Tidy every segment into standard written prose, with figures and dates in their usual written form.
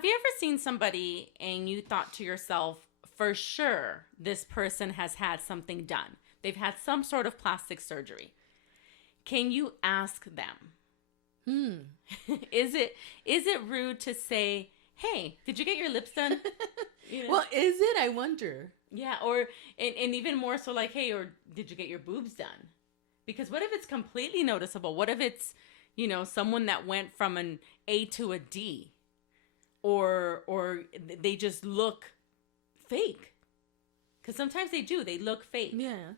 have you ever seen somebody and you thought to yourself, for sure, this person has had something done? They've had some sort of plastic surgery. Can you ask them? Is it rude to say, hey, did you get your lips done? You know? Well, is it? I wonder. Yeah, or and even more so like, hey, or did you get your boobs done? Because what if it's completely noticeable? What if it's, someone that went from an A to a D? Or they just look fake? Because sometimes they do. They look fake. Yeah.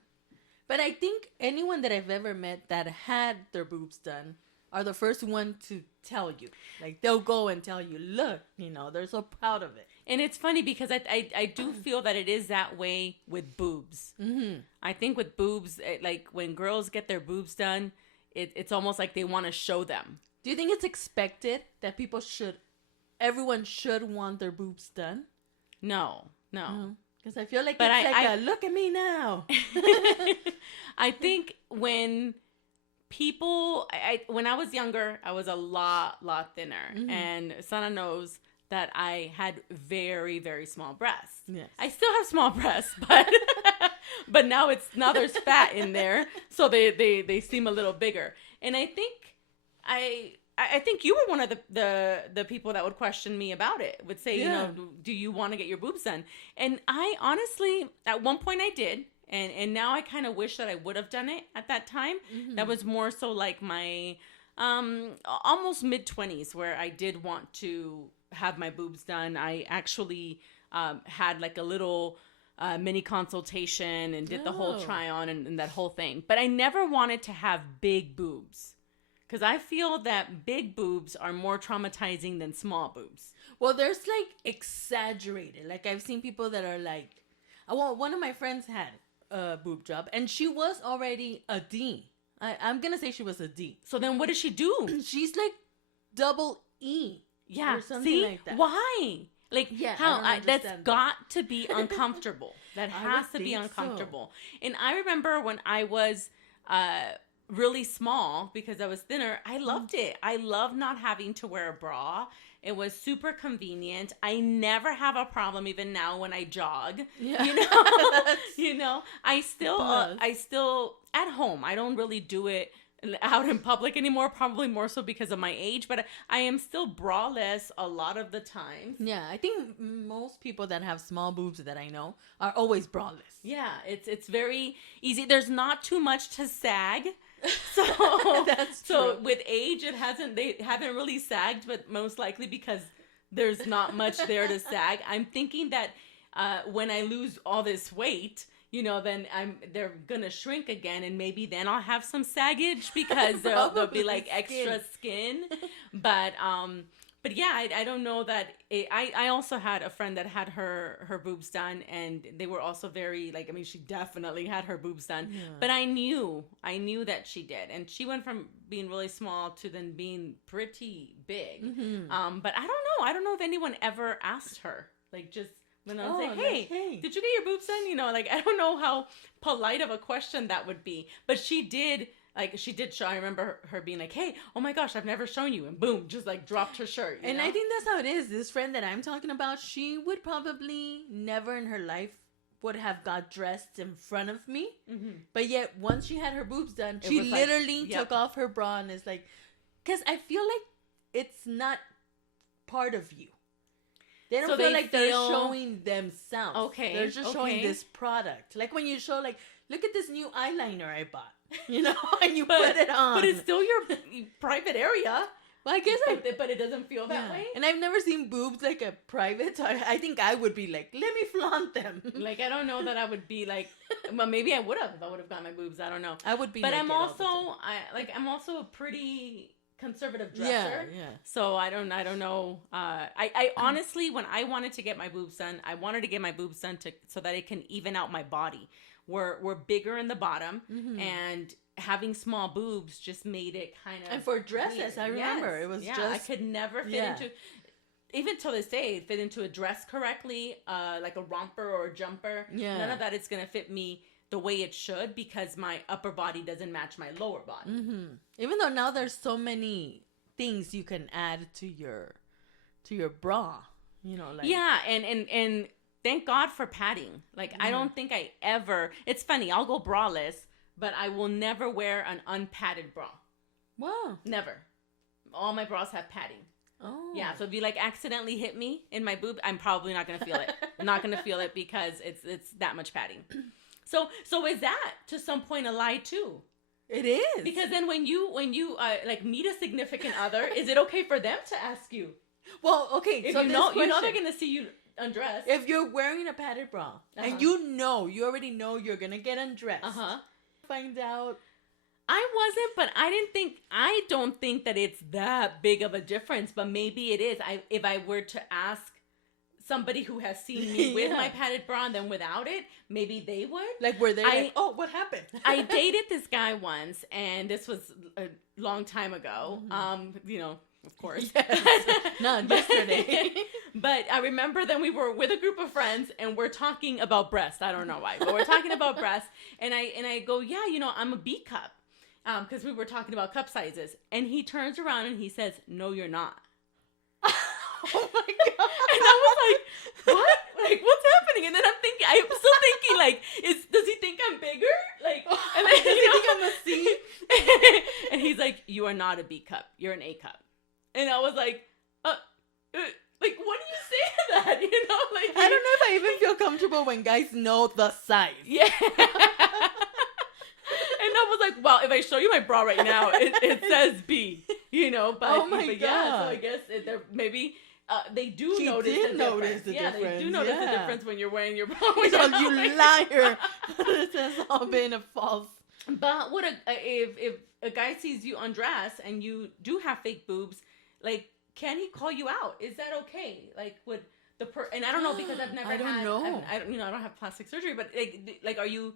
But I think anyone that I've ever met that had their boobs done are the first one to tell you. Like, they'll go and tell you, look, they're so proud of it. And it's funny because I do feel that it is that way with boobs. Mm-hmm. I think with boobs, like when girls get their boobs done, it's almost like they want to show them. Do you think it's expected that everyone should want their boobs done? No. Because I feel like but look at me now. I think when people, when I was younger, I was a lot thinner. Mm-hmm. And Sana knows that I had very, very small breasts. Yes. I still have small breasts, but now there's fat in there, so they seem a little bigger. And I think I think you were one of the people that would question me about it. Would say, do you want to get your boobs done? And I honestly, at one point I did. And now I kind of wish that I would have done it at that time. Mm-hmm. That was more so like my almost mid-20s where I did want to have my boobs done. I actually had like a little mini consultation and did the whole try on and that whole thing. But I never wanted to have big boobs. Because I feel that big boobs are more traumatizing than small boobs. Well, there's like exaggerated. Like I've seen people that are like, one of my friends had a boob job and she was already a D. I'm going to say she was a D. So then what does she do? She's like double E. Yeah. Or something like that. Why? Like, yeah, that's got to be uncomfortable. That has to be uncomfortable. So. And I remember when I was really small, because I was thinner, I loved it. I love not having to wear a bra. It was super convenient. I never have a problem even now when I jog. Yeah. I still at home. I don't really do it out in public anymore, probably more so because of my age, but I am still braless a lot of the time. Yeah, I think most people that have small boobs that I know are always braless. Yeah, it's very easy. There's not too much to sag. So that's true. So with age, they haven't really sagged, but most likely because there's not much there to sag. I'm thinking that when I lose all this weight, then they're gonna shrink again, and maybe then I'll have some saggage because there'll be like extra skin. But yeah, I don't know that. I also had a friend that had her boobs done, and they were also very she definitely had her boobs done. Yeah. But I knew that she did, and she went from being really small to then being pretty big. Mm-hmm. But I don't know if anyone ever asked her, just. When I was hey, did you get your boobs done? I don't know how polite of a question that would be. But she did show. I remember her being like, hey, oh my gosh, I've never shown you. And boom, just dropped her shirt. And I think that's how it is. This friend that I'm talking about, she would probably never in her life would have got dressed in front of me. Mm-hmm. But yet, once she had her boobs done, she literally took off her bra and is like, because I feel like it's not part of you. They don't feel like they're showing themselves. Okay. They're just showing this product. Like when you show, look at this new eyeliner I bought. And you put it on. But it's still your private area. Well, I guess but it doesn't feel that way. And I've never seen boobs a private, so I think I would be like, let me flaunt them. I don't know that I would be well, maybe I would have if I would have got my boobs. I don't know. I would be. But I'm also I'm also a pretty conservative dresser. Yeah. So I don't know. I honestly, when I wanted to get my boobs done, I wanted to get my boobs done so that it can even out my body. We're bigger in the bottom, mm-hmm. and having small boobs just made it kind of. And for dresses, weird. I remember it was just. I could never fit into. Even till this day, fit into a dress correctly, like a romper or a jumper. Yeah. None of that is gonna fit me the way it should because my upper body doesn't match my lower body. Mm-hmm. Even though now there's so many things you can add to your bra. You know, like yeah, and thank God for padding. Like I don't think I ever. It's funny. I'll go braless, but I will never wear an unpadded bra. Wow. Never. All my bras have padding. Oh. Yeah, so if you like accidentally hit me in my boob, I'm probably not gonna feel it. I'm not gonna feel it because it's that much padding. So is that to some point a lie too? It is. Because then when you like meet a significant other, is it okay for them to ask you? Well, okay. If so you know they're gonna see you undressed. If you're wearing a padded bra and you already know you're gonna get undressed. Find out. I wasn't, but I don't think that it's that big of a difference, but maybe it is. If I were to ask somebody who has seen me with my padded bra and then without it, maybe they would. Like, were they like, oh, what happened? I dated this guy once, and this was a long time ago. You know, of course. Yes. Not yesterday. But I remember then we were with a group of friends, and we're talking about breasts. I don't know why, but we're talking about breasts. And I go, yeah, you know, I'm a B cup. Because we were talking about cup sizes. And he turns around and he says, no, you're not. Oh my God. And I was like, what? Like, what's happening? And then I'm still thinking, like, does he think I'm bigger? Like, and then, does he think I'm a C? And he's like, you are not a B cup. You're an A cup. And I was like, like, what do you say to that? You know, like, I don't know if I even feel comfortable when guys know the size. Yeah. And I was like, well, if I show you my bra right now, it says B, you know, but, oh my but God. yeah, so I guess maybe they do notice the difference. The yeah, difference. They do notice the difference when you're wearing your bra. So you liar. This has all been a false. But if a guy sees you undressed and you do have fake boobs, like, can he call you out? Is that okay? Like, would and I don't know because I've never I don't know. I don't have plastic surgery, but like, are you?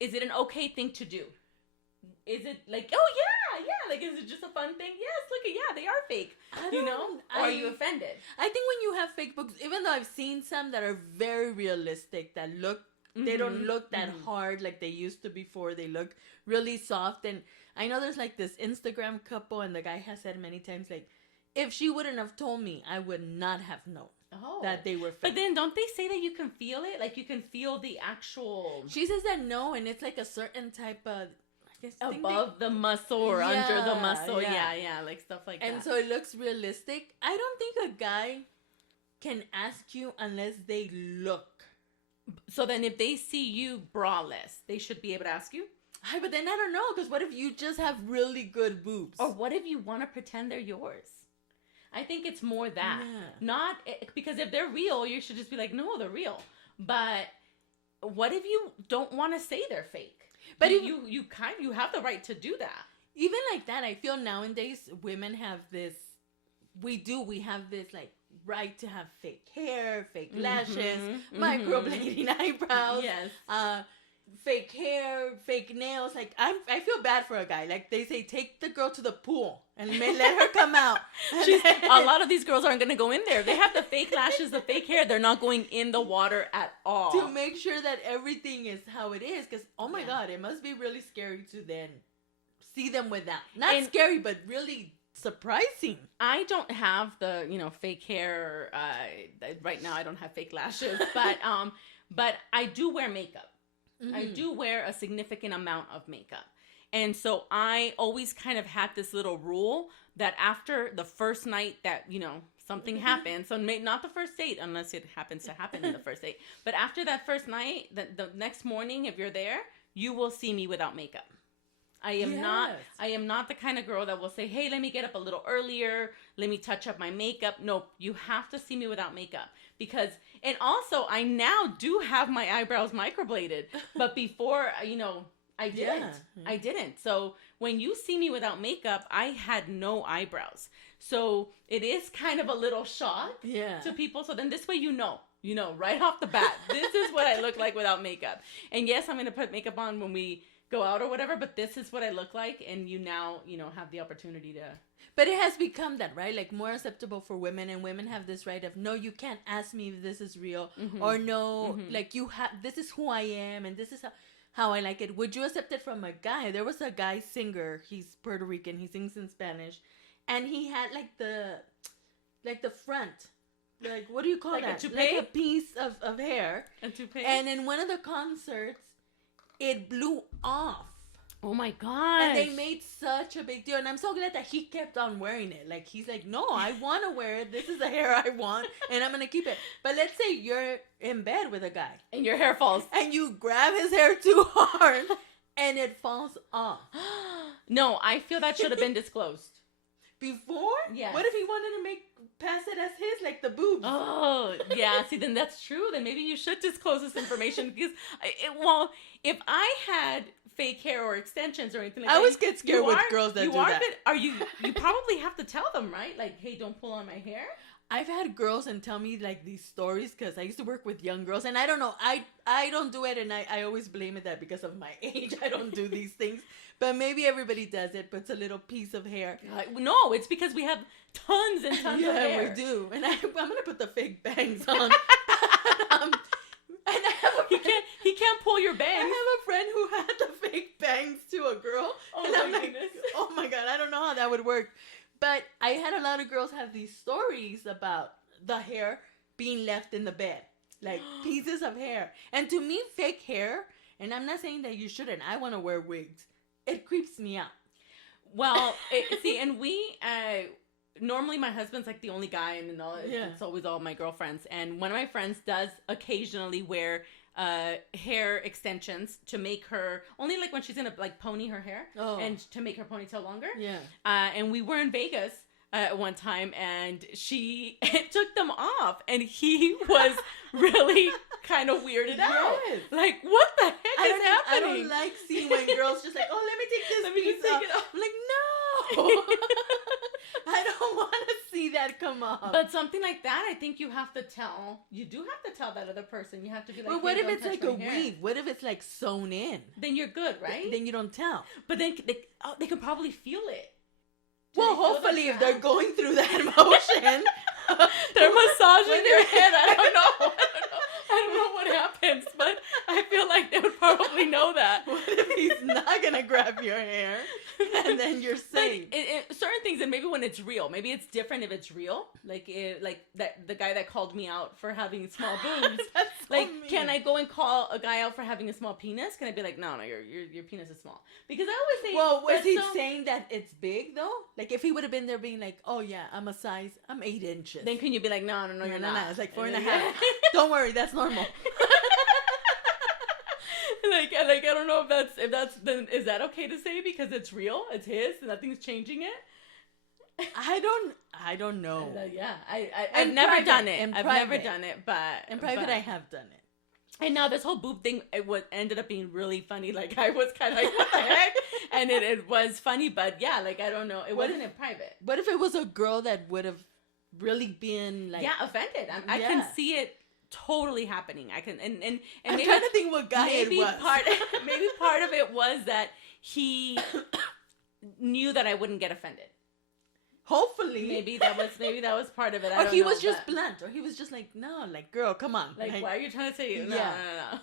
Is it an okay thing to do? Is it like, oh yeah, like, is it just a fun thing? Yes, look at they are fake. You know, or are you offended? I think when you have fake boobs, even though I've seen some that are very realistic, that look, they don't look that hard like they used to before. They look really soft, and I know there's like this Instagram couple, and the guy has said many times, like, if she wouldn't have told me, I would not have known. That they were fake. But then don't they say that you can feel it? Like, you can feel the actual... She says that no, and it's like a certain type of... I guess above the muscle or under the muscle. Yeah, like stuff like that. And so it looks realistic. I don't think a guy can ask you unless they look. So then if they see you braless, they should be able to ask you? But then I don't know, because what if you just have really good boobs? Or what if you want to pretend they're yours? I think it's more that. Yeah. Not because if they're real, you should just be like, no, they're real. But what if you don't want to say they're fake? But you have the right to do that. Even like that, I feel nowadays women have this. We have this like right to have fake hair, fake lashes, microblading eyebrows. Yes. Fake hair, fake nails. Like I feel bad for a guy. Like they say, take the girl to the pool and let her come out. A lot of these girls aren't going to go in there. They have the fake lashes, the fake hair. They're not going in the water at all to make sure that everything is how it is. Because oh my God, it must be really scary to then see them with that. Not scary, but really surprising. I don't have the fake hair right now. I don't have fake lashes, but I do wear makeup. I do wear a significant amount of makeup. And so I always kind of had this little rule that after the first night that, something happens, so not the first date, unless it happens to happen in the first date, but after that first night, the next morning, if you're there, you will see me without makeup. I am not the kind of girl that will say, hey, let me get up a little earlier. Let me touch up my makeup. No, you have to see me without makeup and also I now do have my eyebrows microbladed, but before, I didn't. Yeah. I didn't. So when you see me without makeup, I had no eyebrows. So it is kind of a little shock to people. So then this way, right off the bat, this is what I look like without makeup. And yes, I'm going to put makeup on when we go out or whatever, but this is what I look like, and you now have the opportunity to. But it has become that, right? Like more acceptable for women, and women have this right of no, you can't ask me if this is real, or no, like this is who I am, and this is how I like it. Would you accept it from a guy? There was a guy singer. He's Puerto Rican. He sings in Spanish, and he had like the front. like, what do you call like that? A toupee? Like a piece of hair. A toupee. And in one of the concerts, it blew off. Oh my god! And they made such a big deal, and I'm so glad that he kept on wearing it. Like, he's like, no, I want to wear it. This is the hair I want, and I'm gonna keep it. But let's say you're in bed with a guy, and your hair falls, and you grab his hair too hard, and it falls off. No, I feel that should have been disclosed. Before? Yeah. What if he wanted to pass it as his, like the boobs? Oh, yeah. See, then that's true. Then maybe you should disclose this information because, if I had fake hair or extensions or anything like that, I always get scared with girls that do that. You probably have to tell them, right? Like, hey, don't pull on my hair. I've had girls and tell me like these stories because I used to work with young girls, and I don't know, I don't do it, and I always blame it that because of my age I don't do these things. But maybe everybody does it, puts a little piece of hair. No, it's because we have tons and tons of hair. Yeah, we do. And I'm going to put the fake bangs on. And I have he can't pull your bangs. I have a friend who had the fake bangs to a girl. Oh, and I'm my like, goodness. oh my God, I don't know how that would work. But I had a lot of girls have these stories about the hair being left in the bed. Like pieces of hair. And to me, fake hair, and I'm not saying that you shouldn't. I want to wear wigs. It creeps me out. Well, and we normally my husband's like the only guy, and it's always all my girlfriends. And one of my friends does occasionally wear hair extensions to make her only like when she's gonna like pony her hair and to make her ponytail longer. Yeah. And we were in Vegas one time, and she took them off, and he was really kind of weirded out. Like, what the heck is happening? I don't like seeing when girls just like, oh, let me take this piece off. I'm like, no. I don't want to see that come off. But something like that, I think you do have to tell that other person. You have to be like, but what if it's like a weave? What if it's like sewn in? Then you're good, right? Then you don't tell. But then they can probably feel it. Well, hopefully if they're going through that motion. They're massaging your head. I don't know. I don't know what happens, but I feel like they would probably know that. What if he's not going to grab your hair and then you're safe? Certain things, and maybe when it's real, maybe it's different if it's real. Like that the guy that called me out for having small boobs. That's so mean. Can I go and call a guy out for having a small penis? Can I be like, no, your penis is small? Because I always say, well, was he saying that it's big though? Like if he would have been there being like, oh yeah, I'm 8 inches. Then can you be like, no, you're not. No, it's like 4.5. Don't worry, that's normal. like I don't know if that's then is that okay to say because it's real, it's his, and nothing's changing it. I don't know. I've never done it. I've never done it, but in private I have done it. And now this whole boob thing, ended up being really funny. Like I was kind of like, what the heck? And it was funny, but yeah, like I don't know, it wasn't in private. What if it was a girl that would have really been like offended? I can see it totally happening. I can and I'm maybe trying to think what guy it was. Maybe part of it was that he knew that I wouldn't get offended. Hopefully, maybe that was part of it. Or he was just blunt, or he was just like, no, like girl, come on, like why are you trying to say no?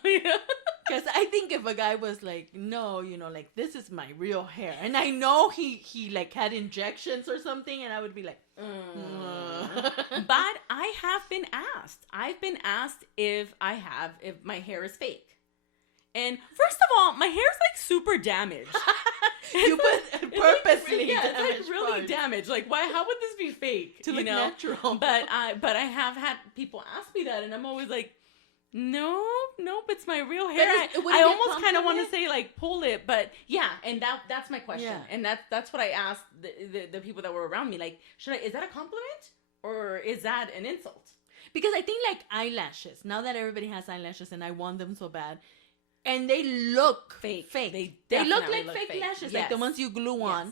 Because I think if a guy was like, no, like this is my real hair, and I know he like had injections or something, and I would be like, But I have been asked. I've been asked if my hair is fake. And first of all, my hair's like super damaged. You put purposely it's like really damaged. Like why? How would this be fake? To look natural. But I have had people ask me that, and I'm always like, nope, it's my real hair. I almost kind of want to say like pull it, but yeah, and that's my question, and that's what I asked the people that were around me. Like, is that a compliment or is that an insult? Because I think like eyelashes. Now that everybody has eyelashes, and I want them so bad. And they look fake. They look like fake lashes, like the ones you glue on.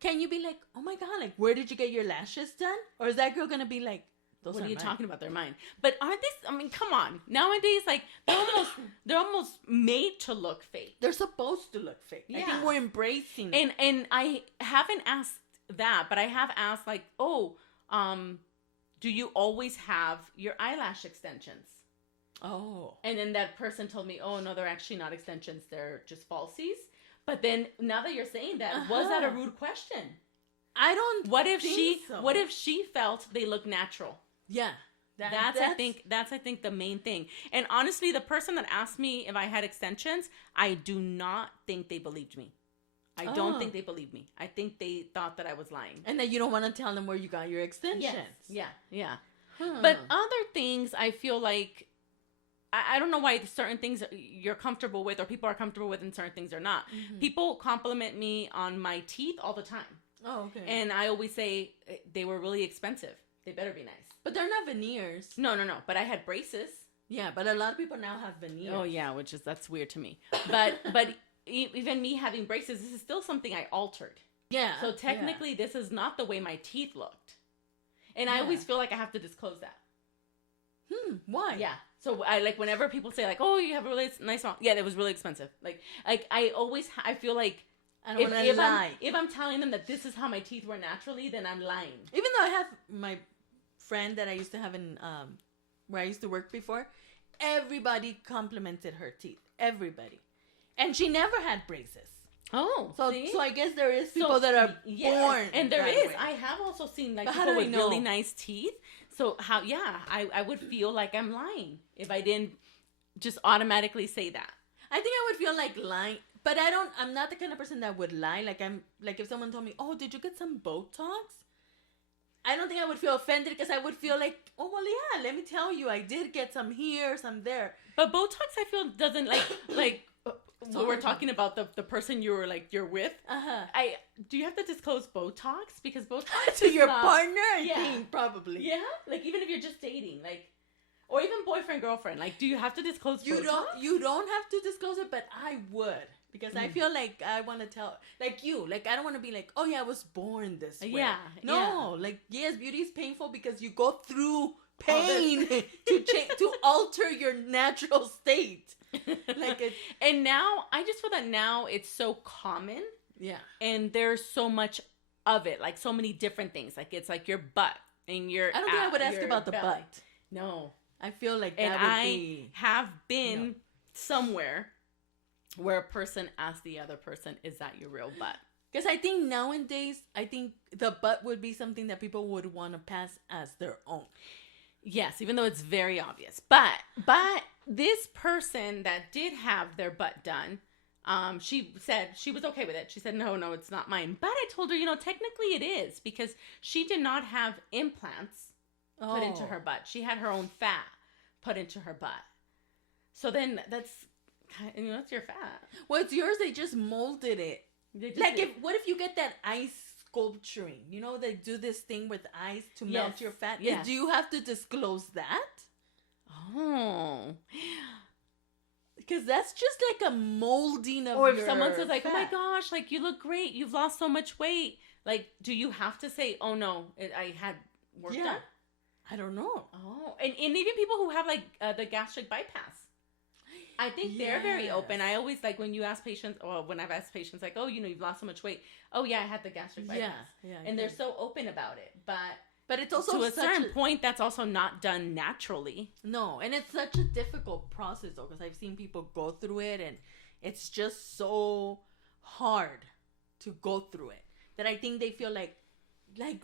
Can you be like, oh my God, like where did you get your lashes done? Or is that girl gonna be like, what are you talking about? They're mine. But aren't these? I mean, come on. Nowadays, like they're almost made to look fake. They're supposed to look fake. Yeah. I think we're embracing it. And I haven't asked that, but I have asked like, do you always have your eyelash extensions? Oh. And then that person told me, oh, no, they're actually not extensions. They're just falsies. But then now that you're saying that, was that a rude question? I don't What if she felt they look natural? Yeah. That's I think the main thing. And honestly, the person that asked me if I had extensions, I do not think they believed me. I don't think they believed me. I think they thought that I was lying. And that you don't want to tell them where you got your extensions. Yes. Yeah. But other things, I feel like, I don't know why certain things you're comfortable with or people are comfortable with and certain things are not. Mm-hmm. People compliment me on my teeth all the time. Oh, okay. And I always say they were really expensive. They better be nice. But they're not veneers. No. But I had braces. Yeah, but a lot of people now have veneers. Oh, yeah, that's weird to me. But even me having braces, this is still something I altered. Yeah. So technically, this is not the way my teeth looked. And I always feel like I have to disclose that. Why? Yeah. So I like whenever people say like, "Oh, you have a really nice smile." Yeah, it was really expensive. Like I always I feel like I don't want to lie. If I'm telling them that this is how my teeth were naturally, then I'm lying. Even though I have my friend that I used to have in where I used to work before, everybody complimented her teeth. Everybody. And she never had braces. Oh, so I guess there is people that are born, and there is. way. I have also seen like people with really nice teeth. So I would feel like I'm lying if I didn't just automatically say that. I think I would feel like lying, but I'm not the kind of person that would lie. Like if someone told me, "Oh, did you get some Botox?" I don't think I would feel offended because I would feel like, "Oh, well, yeah, let me tell you, I did get some here, some there." But Botox, I feel, doesn't like. So we're talking about the person you're with. Do you have to disclose Botox because Botox to your partner? I think probably. Yeah, like even if you're just dating, like, or even boyfriend girlfriend, like, do you have to disclose Botox? You don't have to disclose it, but I would because I feel like I want to tell, like you, like I don't want to be like, "Oh yeah, I was born this way." Yeah, no, like yes, beauty is painful because you go through pain to alter your natural state. And now I just feel that now it's so common. Yeah. And there's so much of it, like so many different things. Like it's like your butt and your I don't think I would ask about the belly. butt. No. I feel like that and would I be have been somewhere where a person asks the other person, "Is that your real butt?" Because I think nowadays, the butt would be something that people would want to pass as their own. Yes, even though it's very obvious. But this person that did have their butt done, she said she was okay with it. She said, no, it's not mine. But I told her, technically it is because she did not have implants put into her butt. She had her own fat put into her butt. So then that's your fat. Well, it's yours. They just molded it. What if you get that ice sculpturing? They do this thing with ice to melt your fat. Yes. Do you have to disclose that? Oh, because that's just like a molding of. Or if someone says like, fat. "Oh my gosh, like you look great, you've lost so much weight," like, do you have to say, "Oh no, I had work done"? I don't know. Oh, and even people who have like the gastric bypass, I think they're very open. I always like when you ask patients, or when I've asked patients, like, "Oh, you've lost so much weight." "Oh yeah, I had the gastric bypass." Yeah, and they're so open about it, But it's also to a certain point that's also not done naturally. No, and it's such a difficult process though, because I've seen people go through it, and it's just so hard to go through it that I think they feel like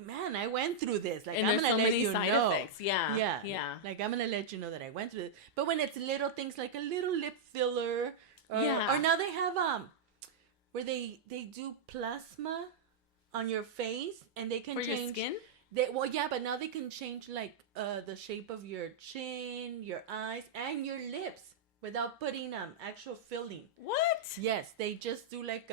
man, I went through this. Like, and I'm gonna let you side know. Effects. Yeah. Like, I'm gonna let you know that I went through this. But when it's little things like a little lip filler, or now they have where they do plasma on your face, and they can for change your skin. But now they can change like the shape of your chin, your eyes, and your lips without putting actual filling. What? Yes, they just do like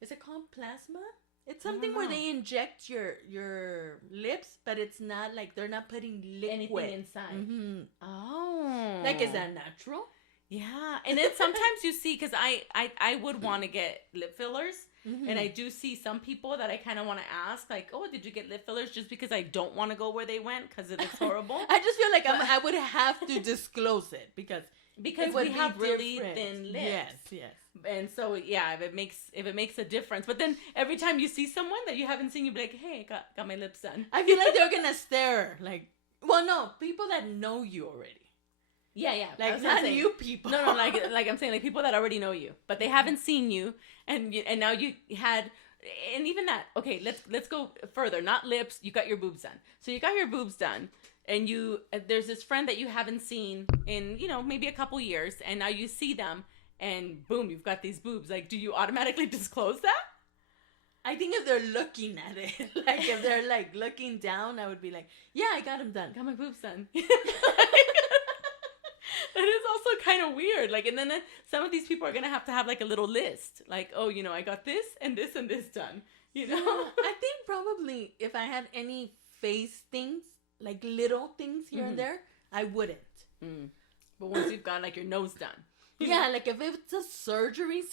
is it called plasma? It's something where they inject your lips, but it's not like they're not putting liquid anything inside. Mm-hmm. Oh, like, is that natural? Yeah, and then sometimes you see, because I would want to get lip fillers. Mm-hmm. And I do see some people that I kind of want to ask, like, "Oh, did you get lip fillers?" Just because I don't want to go where they went because it looks horrible. I just feel like I would have to disclose it because we have really thin lips. Yes. And so if it makes a difference, but then every time you see someone that you haven't seen, you be like, "Hey, got my lips done." I feel like they're gonna stare. Like, well, no, people that know you already. Yeah. Like, not new people. No, like I'm saying, like people that already know you, but they haven't seen you, and now you had, and even that. Okay, let's go further. Not lips. You got your boobs done. So you got your boobs done, there's this friend that you haven't seen in, maybe a couple years, and now you see them, and boom, you've got these boobs. Like, do you automatically disclose that? I think if they're looking at it, like if they're like looking down, I would be like, yeah, I got them done. Got my boobs done. That is also kind of weird. Like, and then some of these people are going to have like a little list. Like, oh, I got this and this and this done. Yeah, I think probably if I had any face things, like little things here and there, I wouldn't. But once you've got like your nose done. Yeah, like if it's a surgery,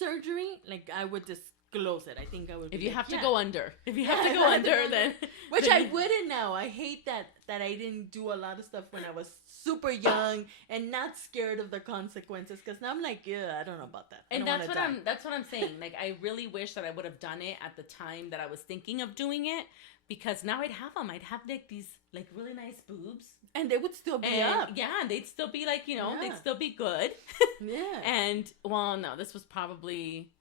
like I would disclose it. I think I would. If you have to go under. If you have to go under, then. Which then I wouldn't now. I hate that I didn't do a lot of stuff when I was super young and not scared of the consequences. Because now I'm like, yeah, I don't know about that. And that's what I'm saying. Like, I really wish that I would have done it at the time that I was thinking of doing it. Because now I'd have them. I'd have like these like really nice boobs. And they would still be up. Yeah, and they'd still be like, they'd still be good. Yeah. And, well, no, this was probably,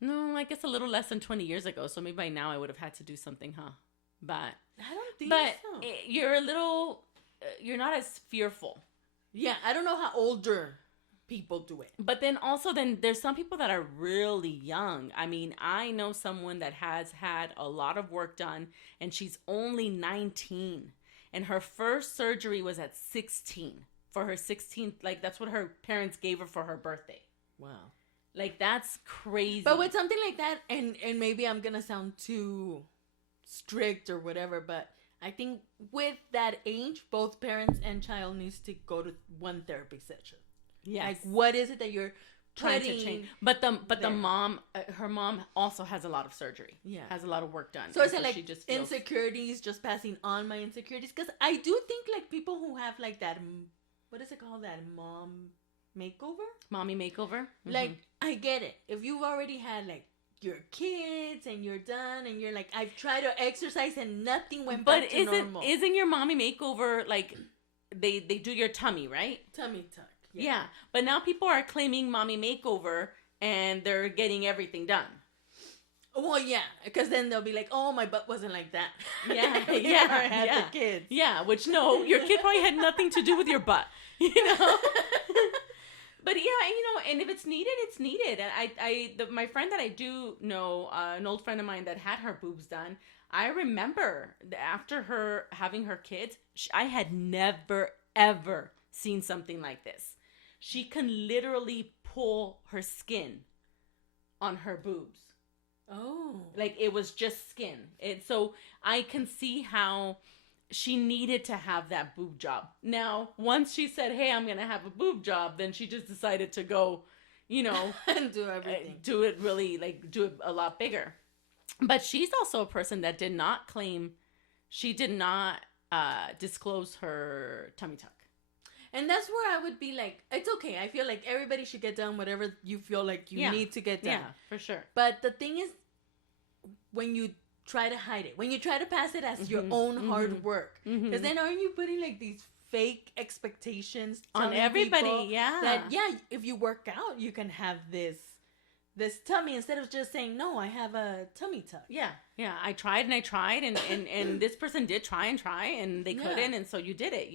no, I guess a little less than 20 years ago. So maybe by now I would have had to do something, huh? But I don't think so. But you're not as fearful. Yeah, I don't know how older people do it. But then there's some people that are really young. I mean, I know someone that has had a lot of work done, and she's only 19. And her first surgery was at 16. For her 16th, like, that's what her parents gave her for her birthday. Wow. Like, that's crazy. But with something like that, and maybe I'm going to sound too strict or whatever, but I think with that age, both parents and child needs to go to one therapy session. Yes. Like, what is it that you're trying to change? But the mom, her mom also has a lot of surgery. Yeah. Has a lot of work done. So is it like insecurities, just passing on my insecurities? Because I do think like people who have like that, what is it called? That mommy makeover? Like, I get it. If you've already had like your kids and you're done and you're like, I've tried to exercise and nothing went back to normal. But isn't your mommy makeover like, they do your tummy, right? Tummy tuck. Yeah, but now people are claiming mommy makeover and they're getting everything done. Well, yeah, because then they'll be like, "Oh, my butt wasn't like that." Yeah, I had the kids. Yeah, which no, your kid probably had nothing to do with your butt, But yeah, and if it's needed, it's needed. And my friend that I do know, an old friend of mine that had her boobs done, I remember after her having her kids, I had never ever seen something like this. She can literally pull her skin on her boobs. Oh. Like, it was just skin. So I can see how she needed to have that boob job. Now, once she said, hey, I'm going to have a boob job, then she just decided to go, and do everything. Do it really, like, do it a lot bigger. But she's also a person that did not disclose her tummy tuck. And that's where I would be like, it's okay. I feel like everybody should get done whatever you feel like you need to get done. Yeah, for sure. But the thing is, when you try to hide it, when you try to pass it as your own hard work, because then aren't you putting like these fake expectations on everybody? Yeah. That, if you work out, you can have this tummy instead of just saying, no, I have a tummy tuck. Yeah. I tried and this person did try and they couldn't, and so you did it,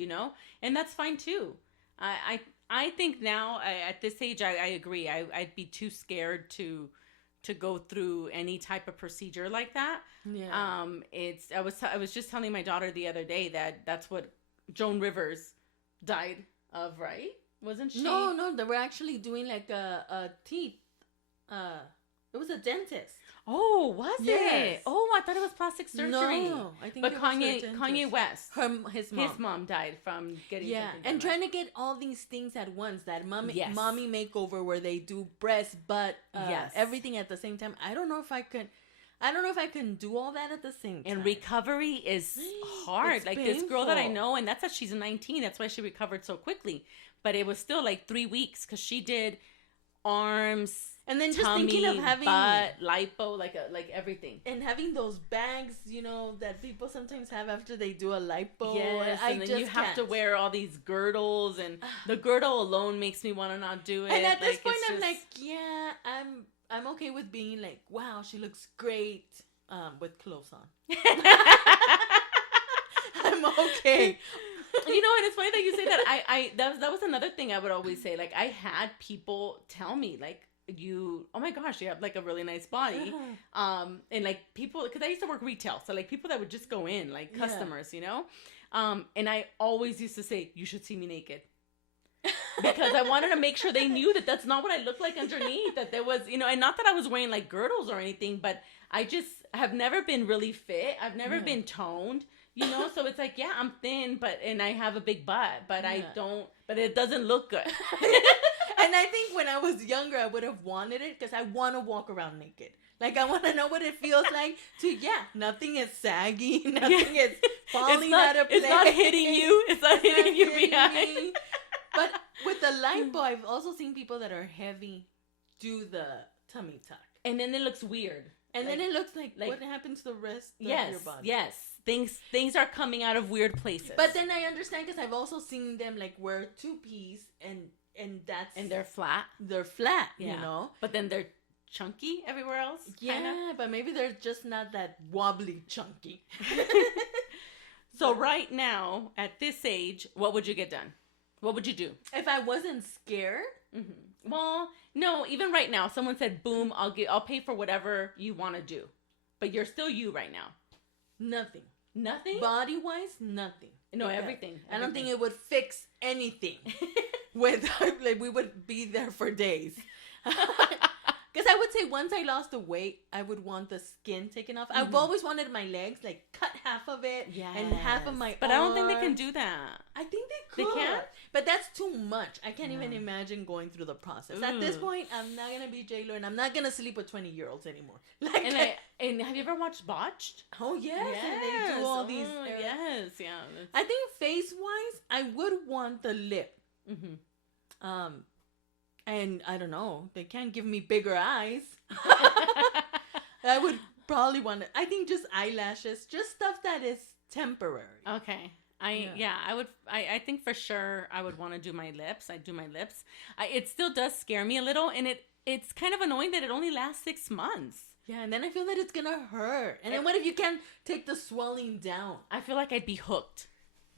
and that's fine too. I think now at this age, I agree. I'd be too scared to go through any type of procedure like that. Yeah. I was just telling my daughter the other day that's what Joan Rivers died of, right? Wasn't she? No, they were actually doing like a teeth. It was a dentist. Oh, was it? Oh, I thought it was plastic surgery. No, I think. But Kanye West, his mom died from getting. Yeah, and trying to get all these things at once. That mommy makeover where they do breast, butt, everything at the same time. I don't know if I can do all that at the same time. And recovery is hard. It's like painful. This girl that I know, and that's that she's 19. That's why she recovered so quickly. But it was still like 3 weeks because she did arms. And then just tummy, thinking of having butt, lipo, like everything, and having those bags, that people sometimes have after they do a lipo. Yes, and then you have to wear all these girdles, and the girdle alone makes me want to not do it. And at this point, I'm like, yeah, I'm okay with being like, wow, she looks great with clothes on. I'm okay. You know, and it's funny that you say that. That was another thing I would always say. Like, I had people tell me, like, oh my gosh, you have like a really nice body. And like people, because I used to work retail, so like people that would just go in, like customers, you know. And I always used to say, you should see me naked. Because I wanted to make sure they knew that that's not what I looked like underneath, that there was, you know, and not that I was wearing like girdles or anything, but I just have never been really fit. I've never been toned, you know, so it's like, yeah, I'm thin, and I have a big butt, but but it doesn't look good. And I think when I was younger, I would have wanted it because I want to walk around naked. Like, I want to know what it feels like to, nothing is saggy, nothing is falling out of place. It's not hitting you. It's not hitting you behind. Me. But with the lipo, I've also seen people that are heavy do the tummy tuck. And then it looks weird. And then it looks like what happened to the rest of your body. Yes. Things are coming out of weird places. But then I understand because I've also seen them like wear two-piece and they're flat. They're flat, you know. But then they're chunky everywhere else. Yeah, kinda. but maybe they're just not that wobbly chunky. So right now, at this age, what would you get done? What would you do? If I wasn't scared? Mm-hmm. Well, no, even right now, someone said, boom, I'll pay for whatever you want to do. But you're still you right now. Nothing. Nothing? Body-wise, nothing. No, everything. I don't think it would fix anything. Like, we would be there for days. Because I would say once I lost the weight, I would want the skin taken off. I've always wanted my legs, like, cut half of it and half of my But I don't think they can do that. I think they could. They can't? But that's too much. I can't even imagine going through the process. At this point, I'm not going to be J-Lo, and I'm not going to sleep with 20-year-olds anymore. Like, and have you ever watched Botched? Oh, yes. And they do all these. Yes, yeah. I think face-wise, I would want the lip. Mm-hmm. And I don't know, they can't give me bigger eyes. I would probably want to, I think just eyelashes, just stuff that is temporary. Okay. I think for sure I would want to do my lips. I do my lips. It still does scare me a little, and it's kind of annoying that it only lasts 6 months. Yeah, and then I feel that it's gonna hurt. And then what if you can't take the swelling down? I feel like I'd be hooked.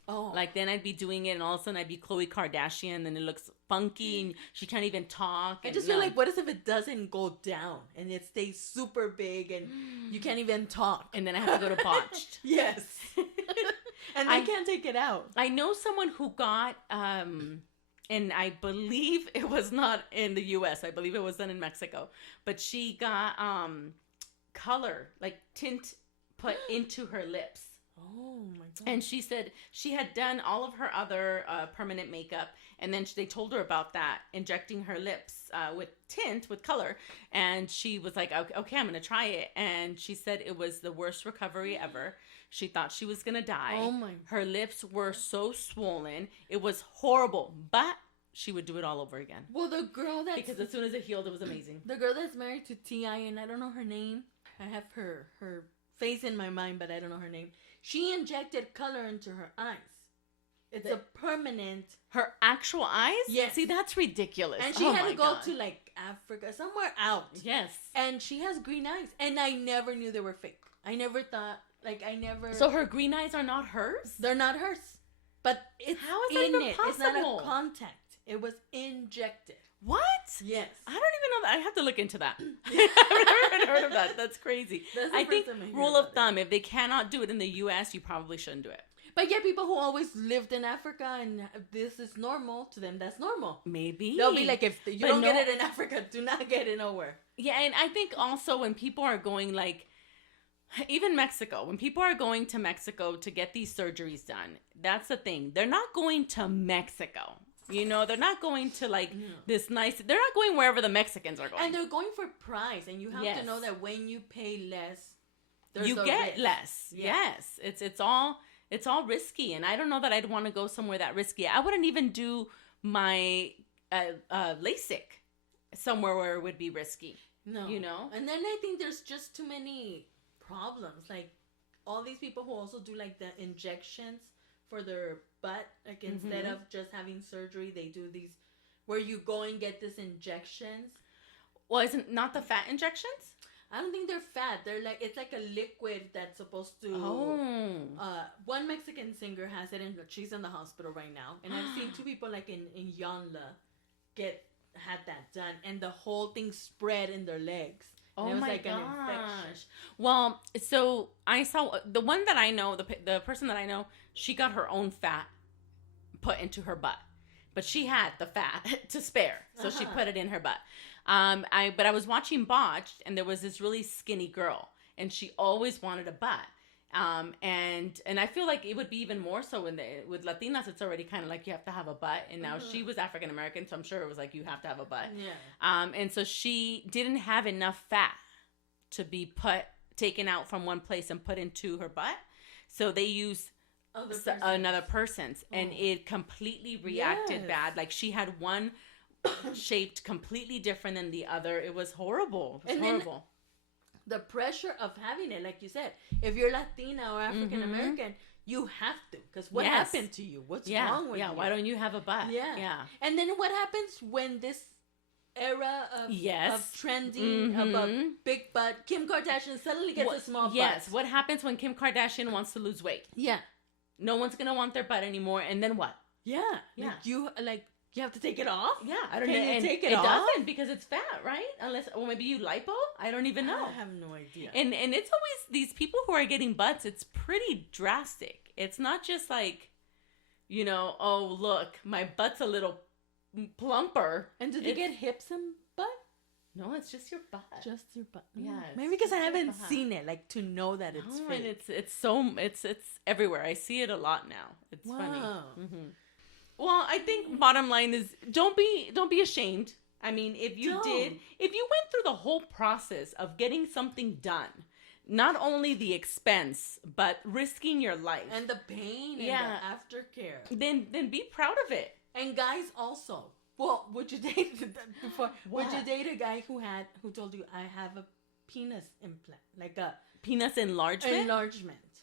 Oh. Like, then I'd be doing it, and all of a sudden I'd be Khloe Kardashian, and it looks funky, and she can't even talk. I just feel like, what if it doesn't go down, and it stays super big, and you can't even talk? And then I have to go to Botched. Yes. And I can't take it out. I know someone who got, and I believe it was not in the U.S. I believe it was done in Mexico. But she got color, like tint, put into her lips. Oh my God. And she said she had done all of her other permanent makeup, and then they told her about that, injecting her lips with tint, with color, and she was like, okay, I'm going to try it. And she said it was the worst recovery ever. She thought she was going to die. Oh my. Her lips were so swollen. It was horrible, but she would do it all over again. Well, the girl that's... Because as soon as it healed, it was amazing. The girl that's married to T.I., and I don't know her name. I have her face in my mind, but I don't know her name. She injected color into her eyes. It's a permanent... Her actual eyes? Yes. See, that's ridiculous. And she had to go to, like, Africa, somewhere out. Yes. And she has green eyes. And I never knew they were fake. I never thought... Like, I never... So her green eyes are not hers? They're not hers. But it's How is that even possible? It's not a contact. It was injected. What? Yes. I don't even know that. I have to look into that. I've never even heard of that. That's crazy. I think rule of thumb, if they cannot do it in the U.S., you probably shouldn't do it. But yeah, people who always lived in Africa and this is normal, to them that's normal. Maybe. They'll be like, if you don't get it in Africa, do not get it nowhere. Yeah, and I think also when people are going like, even Mexico, when people are going to Mexico to get these surgeries done, that's the thing. They're not going to Mexico. You know, they're not going to like this nice, they're not going wherever the Mexicans are going. And they're going for price. And you have to know that when you pay less, you get less. Yeah. Yes. It's all risky. And I don't know that I'd want to go somewhere that risky. I wouldn't even do my LASIK somewhere where it would be risky. No. You know? And then I think there's just too many problems. Like all these people who also do like the injections for their butt, like instead of just having surgery, they do these where you go and get these injections. Well, isn't not the fat injections? I don't think they're fat. They're like, it's like a liquid that's supposed to. One Mexican singer has it, and she's in the hospital right now. And I've seen 2 people like in Yonla had that done, and the whole thing spread in their legs. Oh it was my like gosh. an infection. Well, so I saw the one that I know, the person that I know, she got her own fat put into her butt, but she had the fat to spare, so she put it in her butt. But I was watching Botched, and there was this really skinny girl, and she always wanted a butt. And I feel like it would be even more so with Latinas. It's already kind of like you have to have a butt, and now she was African American, so I'm sure it was like you have to have a butt. Yeah. And so she didn't have enough fat to be taken out from one place and put into her butt, so they used another person's, and it completely reacted bad. Like she had one shaped completely different than the other. It was horrible. It was horrible. The pressure of having it, like you said, if you're Latina or African American, you have to. Because what happened to you? What's wrong with you? Yeah, why don't you have a butt? Yeah. And then what happens when this era of trending about big butt, Kim Kardashian suddenly gets a small butt? Yes. What happens when Kim Kardashian wants to lose weight? Yeah. No one's going to want their butt anymore. And then what? Yeah. Yeah. You have to take it off? Yeah. I don't know. Take it off? It doesn't, because it's fat, right? Or maybe you lipo? I don't even know. I have no idea. And it's always these people who are getting butts, it's pretty drastic. It's not just like, oh, look, my butt's a little plumper. And do they get hips and butt? No, it's just your butt. Just your butt. Yeah. Maybe because I haven't seen it, like to know that it's fake. And it's everywhere. I see it a lot now. It's funny. Mm-hmm. Well, I think bottom line is don't be ashamed. I mean, if you went through the whole process of getting something done, not only the expense, but risking your life and the pain and the aftercare, then be proud of it. And guys also. Well, would you date before? What? Would you date a guy who told you, I have a penis implant, like a penis enlargement? Enlargement.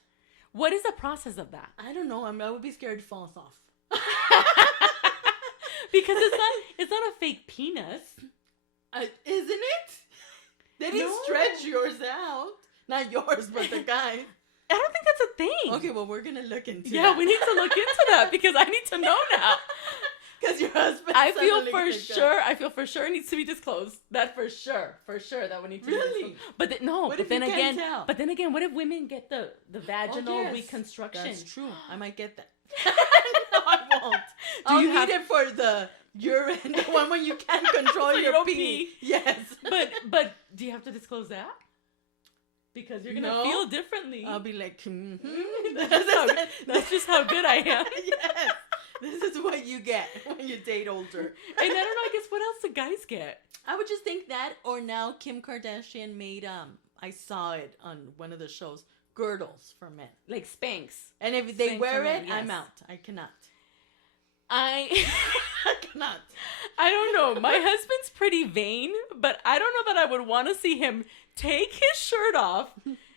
What is the process of that? I don't know. I would be scared it falls off. Because it's not a fake penis, isn't it? They didn't stretch yours out. Not yours, but the guy. I don't think that's a thing. Okay, well, we're gonna look into that. Yeah, we need to look into that because I need to know now. Because your husband. I feel for sure it needs to be disclosed. That for sure that would need to be disclosed. But but then again, what if women get the vaginal reconstruction? That's true. I might get that. No, I won't. I'll need it for the urine, the one when you can't control your pee. Yes. But do you have to disclose that? Because you're gonna feel differently. I'll be like, that's just how good I am. Yes. This is what you get when you date older. And I don't know, I guess what else do guys get? I would just think that, or now Kim Kardashian made I saw it on one of the shows, girdles for men. Like Spanx. And if they wear it, I'm out. I cannot. I cannot. I don't know. My husband's pretty vain, but I don't know that I would want to see him take his shirt off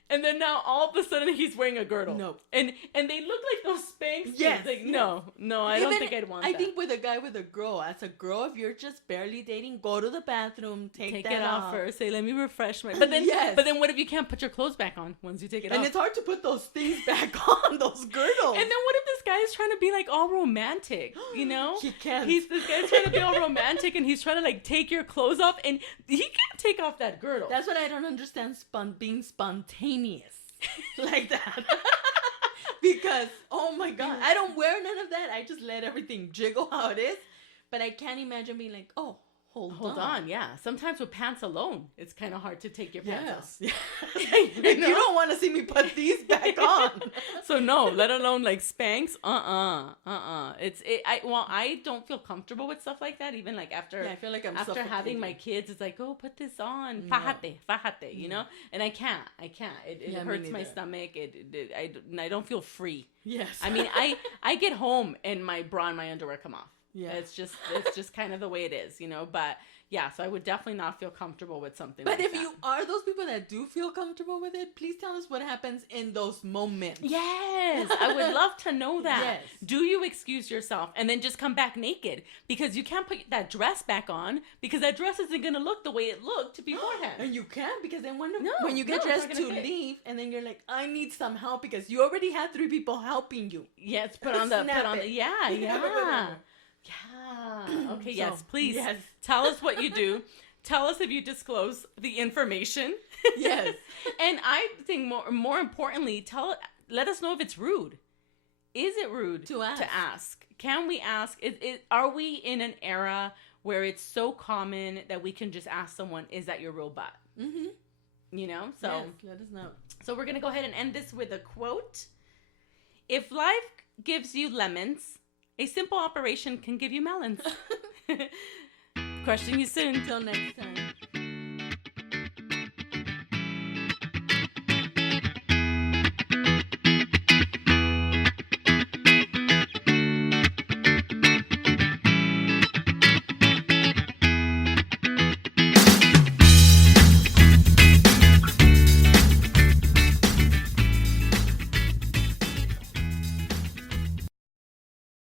and then now all of a sudden he's wearing a girdle. No. And they look like those Spanx. Yes. Like, no, I don't think I'd want that. I think with a guy with a girl, as a girl, if you're just barely dating, go to the bathroom, take that it off first. Say, let me refresh my. But then, yes. But then, what if you can't put your clothes back on once you take it off? And it's hard to put those things back on, those girdles. And then what if this guy is trying to be like all romantic? You know, he can't. This guy's trying to be all romantic, and he's trying to like take your clothes off, and he can't take off that girdle. That's what I don't understand. Being spontaneous. Like that. Because oh my god, I don't wear none of that. I just let everything jiggle how it is. But I can't imagine being like, oh, hold on. Yeah, sometimes with pants alone it's kind of hard to take your pants off. Yes. You don't want to see me put these back on. So no, let alone like Spanx. I don't feel comfortable with stuff like that. Even like after I feel like I'm after having my kids, it's like, oh, put this on, fajate, you know. And I can't. It hurts my stomach. I don't feel free. Yes. I mean, I get home and my bra and my underwear come off. Yeah. It's just kind of the way it is, you know, but yeah, so I would definitely not feel comfortable with something but like if that. you are those people that do feel comfortable with it, please tell us what happens in those moments. Yes, I would love to know that. Yes. Do you excuse yourself and then just come back naked? Because you can't put that dress back on because that dress isn't going to look the way it looked beforehand. And you can't because then when you get dressed to leave and then you're like, I need some help because you already had 3 people helping you. Yes, yeah, yeah. Yeah. Okay, so, yes, please tell us what you do. Tell us if you disclose the information. Yes. And I think more importantly, let us know if it's rude. Is it rude to ask? Can we ask? Are we in an era where it's so common that we can just ask someone, is that your real butt? Mm-hmm. You know? So yes, let us know. So we're going to go ahead and end this with a quote. If life gives you lemons, a simple operation can give you melons. Question you soon. Till next time.